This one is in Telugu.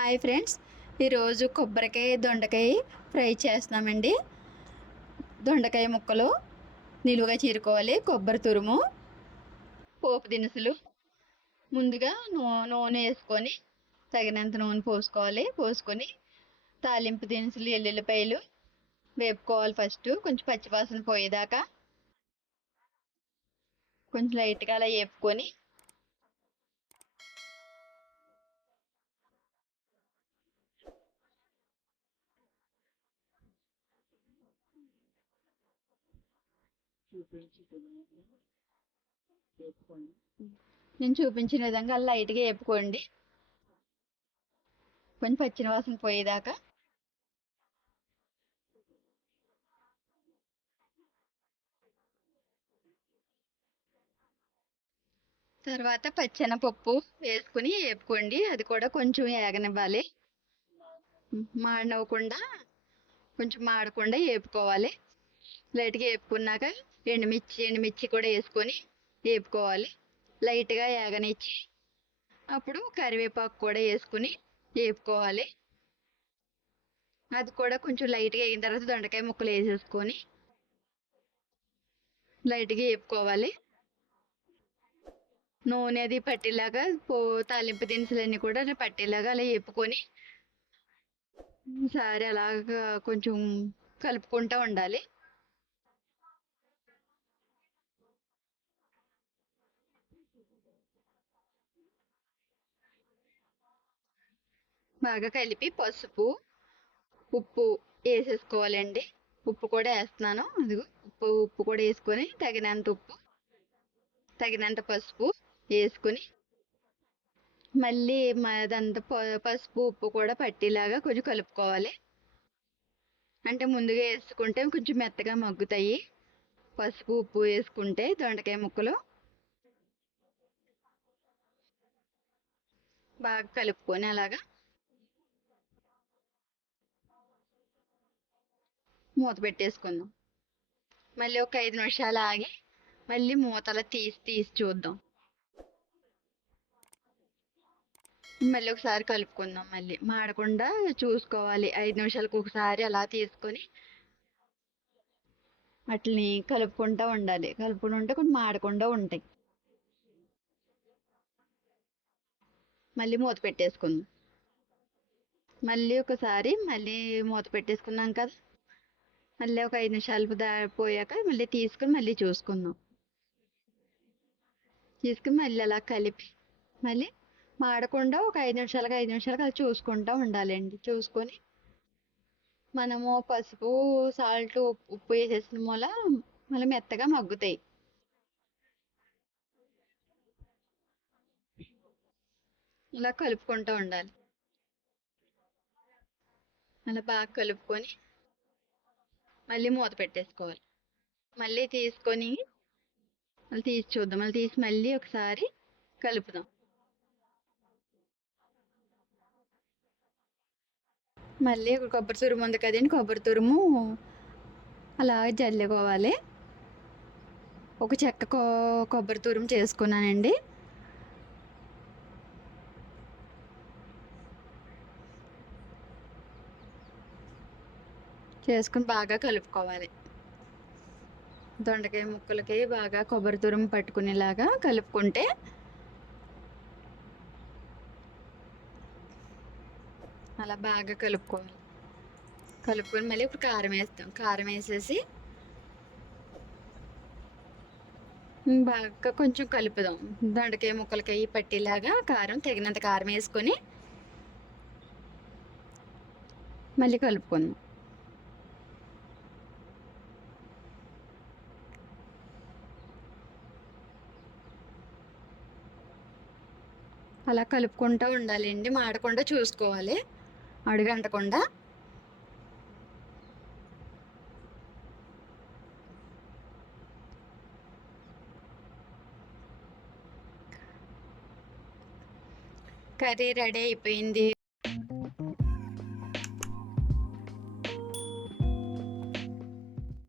హాయ్ ఫ్రెండ్స్, ఈరోజు కొబ్బరికాయ దొండకాయ ఫ్రై చేస్తున్నామండి. దొండకాయ ముక్కలు నిలువుగా చీరుకోవాలి. కొబ్బరి తురుము, పోపు దినుసులు ముందుగా నూనె వేసుకొని తగినంత నూనె పోసుకొని తాలింపు దినుసులు ఎల్లుల్లిపాయలు వేపుకోవాలి. ఫస్ట్ కొంచెం పచ్చివాసన పోయేదాకా కొంచెం లైట్గా అలా వేపుకొని నేను చూపించిన విధంగా అలా లైట్గా వేపుకోండి. కొంచెం పచ్చిన వాసన పోయేదాకా. తర్వాత పచ్చెనపప్పు వేసుకుని వేపుకోండి. అది కూడా కొంచెం ఏగనివ్వాలి. మాడకుండా వేపుకోవాలి. లైట్గా వేపుకున్నాక ఎండుమిర్చి కూడా వేసుకొని వేపుకోవాలి. లైట్గా ఏగనిచ్చి అప్పుడు కరివేపాకు కూడా వేసుకుని వేపుకోవాలి. అది కూడా కొంచెం లైట్గా వేగిన తర్వాత దొండకాయ ముక్కలు వేసేసుకొని లైట్గా వేపుకోవాలి. నూనె అది పట్టేలాగా తాలింపు దినుసులన్నీ కూడా పట్టేలాగా అలా వేపుకొని సరే అలాగా కొంచెం కలుపుకుంటూ ఉండాలి. బాగా కలిపి పసుపు ఉప్పు వేసేసుకోవాలండి. ఉప్పు కూడా వేస్తున్నాను. అదిగో ఉప్పు కూడా వేసుకొని తగినంత పసుపు వేసుకొని మళ్ళీ అదంతా పసుపు ఉప్పు కూడా పట్టేలాగా కొంచెం కలుపుకోవాలి. అంటే ముందుగా వేసుకుంటే కొంచెం మెత్తగా మగ్గుతాయి. పసుపు ఉప్పు వేసుకుంటే దొండకాయ ముక్కలు బాగా కలుపుకొని అలాగా మూత పెట్టేసుకుందాం. మళ్ళీ ఒక 5 నిమిషాలు ఆగి మళ్ళీ మూతలు తీసి చూద్దాం. మళ్ళీ ఒకసారి కలుపుకుందాం. మళ్ళీ మాడకుండా చూసుకోవాలి. 5 నిమిషాలకు ఒకసారి అలా తీసుకొని వాటిని కలుపుకుంటూ ఉండాలి. కలుపుకుంటూ కొంచెం మాడకుండా ఉంటాయి. మళ్ళీ మూత పెట్టేసుకుందాం. మళ్ళీ ఒకసారి మూత పెట్టేసుకున్నాం కదా. మళ్ళీ ఒక 5 నిమిషాలు పోయాక మళ్ళీ తీసుకుని మళ్ళీ చూసుకుందాం. తీసుకుని మళ్ళీ అలా కలిపి మళ్ళీ మాడకుండా ఒక 5 నిమిషాలకు అది చూసుకుంటూ ఉండాలండి. చూసుకొని మనము పసుపు సాల్ట్ ఉప్పు వేసేసిన మూల మళ్ళీ మెత్తగా మగ్గుతాయి. ఇలా కలుపుకుంటూ ఉండాలి. అలా బాగా కలుపుకొని మళ్ళీ మూత పెట్టేసుకోవాలి. మళ్ళీ తీసుకొని మళ్ళీ తీసి చూద్దాం. మళ్ళీ తీసి మళ్ళీ ఒకసారి కలుపుదాం. మళ్ళీ కొబ్బరి తురుము ఉంది కదండి, కొబ్బరి తురుము అలా జల్లుకోవాలి. ఒక చెక్క కొబ్బరి తురుము చేసుకున్నానండి. చేసుకుని బాగా కలుపుకోవాలి. దొండకాయ ముక్కలకి బాగా కొబ్బరి తురుము పట్టుకునేలాగా కలుపుకుంటే అలా బాగా కలుపుకోవాలి. కలుపుకొని మళ్ళీ ఇప్పుడు కారం వేస్తాం. కారం వేసేసి బాగా కొంచెం కలుపుదాం. దొండకాయ ముక్కలకి పట్టేలాగా తగినంత కారం వేసుకొని మళ్ళీ కలుపుకుందాం. అలా కలుపుకుంటూ ఉండాలండి. మాడకుండా చూసుకోవాలి, అడుగంటకుండా. కర్రీ రెడీ అయిపోయింది.